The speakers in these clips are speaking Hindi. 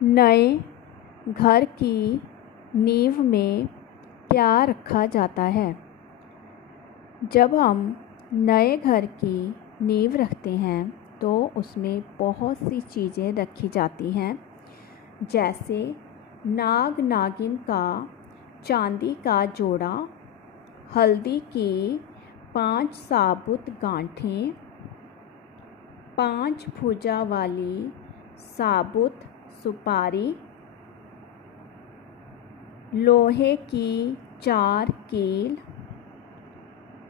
नए घर की नींव में क्या रखा जाता है? जब हम नए घर की नींव रखते हैं तो उसमें बहुत सी चीज़ें रखी जाती हैं, जैसे नाग नागिन का चांदी का जोड़ा, हल्दी की 5 साबुत गांठें, 5 भुजा वाली साबुत सुपारी, लोहे की 4 कील,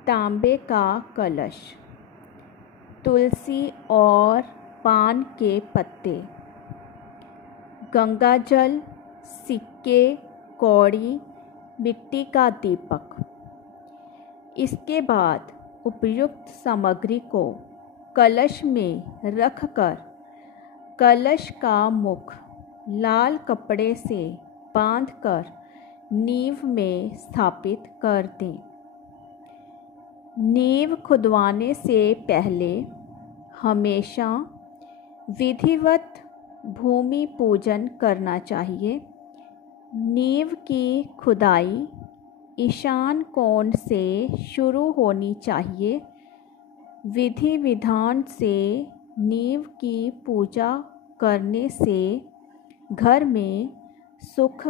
तांबे का कलश, तुलसी और पान के पत्ते, गंगाजल, सिक्के, कौड़ी, मिट्टी का दीपक। इसके बाद उपयुक्त सामग्री को कलश में रखकर कलश का मुख लाल कपड़े से बांधकर नींव में स्थापित कर दें। नींव खुदवाने से पहले हमेशा विधिवत भूमि पूजन करना चाहिए। नींव की खुदाई ईशान कोण से शुरू होनी चाहिए। विधि विधान से नींव की पूजा करने से घर में सुख,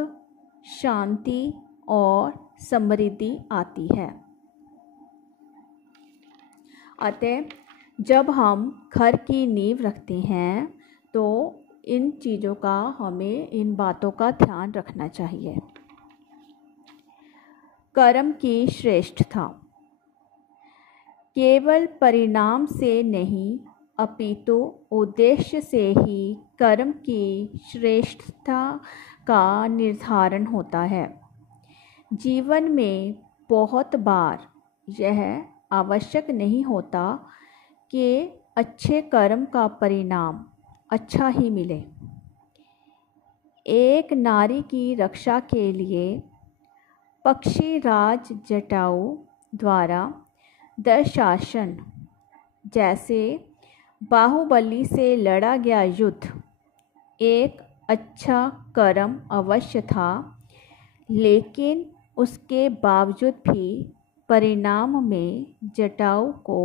शांति और समृद्धि आती है। अतः जब हम घर की नींव रखते हैं तो इन चीज़ों का, हमें इन बातों का ध्यान रखना चाहिए। कर्म की श्रेष्ठता केवल परिणाम से नहीं अपितु उद्देश्य से ही कर्म की श्रेष्ठता का निर्धारण होता है। जीवन में बहुत बार यह आवश्यक नहीं होता कि अच्छे कर्म का परिणाम अच्छा ही मिले। एक नारी की रक्षा के लिए पक्षीराज जटायु द्वारा दशासन जैसे बाहुबली से लड़ा गया युद्ध एक अच्छा कर्म अवश्य था, लेकिन उसके बावजूद भी परिणाम में जटायु को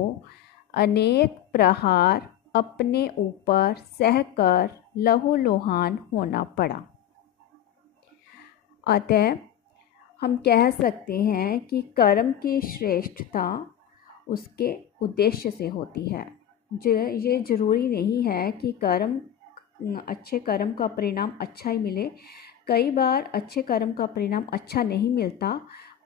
अनेक प्रहार अपने ऊपर सहकर लहूलुहान होना पड़ा। अतः हम कह सकते हैं कि कर्म की श्रेष्ठता उसके उद्देश्य से होती है। ये ज़रूरी नहीं है कि अच्छे कर्म का परिणाम अच्छा ही मिले। कई बार अच्छे कर्म का परिणाम अच्छा नहीं मिलता,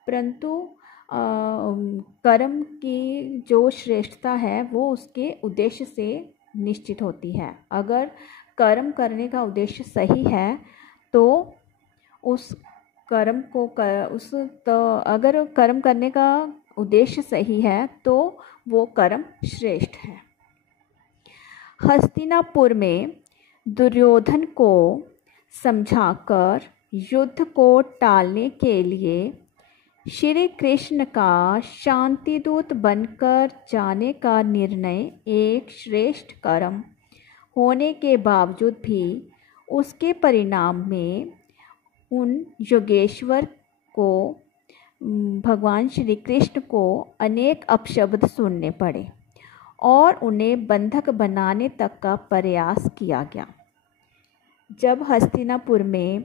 परंतु कर्म की जो श्रेष्ठता है वो उसके उद्देश्य से निश्चित होती है। अगर कर्म करने का उद्देश्य सही है तो अगर कर्म करने का उद्देश्य सही है तो वो कर्म श्रेष्ठ है। हस्तिनापुर में दुर्योधन को समझाकर युद्ध को टालने के लिए श्री कृष्ण का शांतिदूत बनकर जाने का निर्णय एक श्रेष्ठ कर्म होने के बावजूद भी उसके परिणाम में उन योगेश्वर को, भगवान श्री कृष्ण को अनेक अपशब्द सुनने पड़े और उन्हें बंधक बनाने तक का प्रयास किया गया। जब हस्तिनापुर में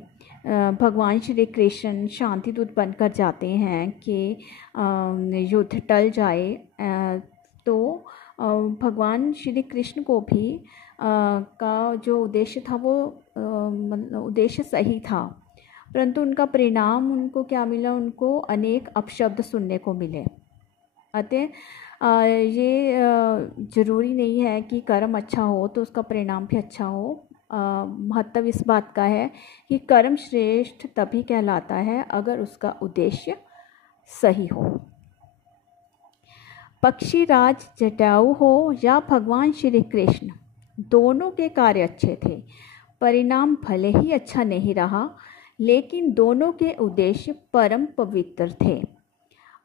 भगवान श्री कृष्ण शांतिदूत बनकर जाते हैं कि युद्ध टल जाए, तो भगवान श्री कृष्ण को भी का जो उद्देश्य था वो उद्देश्य सही था, परंतु उनका परिणाम उनको क्या मिला? उनको अनेक अपशब्द सुनने को मिले। अतः ये ज़रूरी नहीं है कि कर्म अच्छा हो तो उसका परिणाम भी अच्छा हो। महत्व इस बात का है कि कर्म श्रेष्ठ तभी कहलाता है अगर उसका उद्देश्य सही हो। पक्षीराज जटायु हो या भगवान श्री कृष्ण, दोनों के कार्य अच्छे थे। परिणाम भले ही अच्छा नहीं रहा, लेकिन दोनों के उद्देश्य परम पवित्र थे।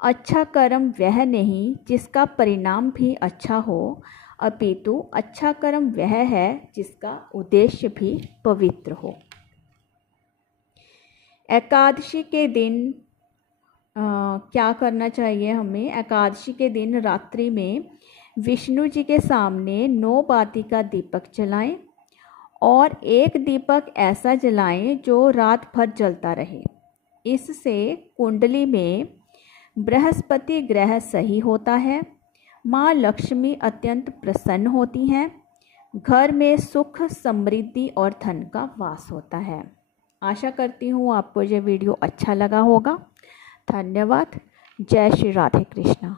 अच्छा कर्म वह नहीं जिसका परिणाम भी अच्छा हो, अपितु अच्छा कर्म वह है जिसका उद्देश्य भी पवित्र हो। एकादशी के दिन क्या करना चाहिए हमें? एकादशी के दिन रात्रि में विष्णु जी के सामने 9 बाती का दीपक जलाएं और एक दीपक ऐसा जलाएं जो रात भर जलता रहे। इससे कुंडली में बृहस्पति ग्रह सही होता है, माँ लक्ष्मी अत्यंत प्रसन्न होती हैं, घर में सुख, समृद्धि और धन का वास होता है। आशा करती हूँ आपको ये वीडियो अच्छा लगा होगा। धन्यवाद। जय श्री राधे कृष्णा।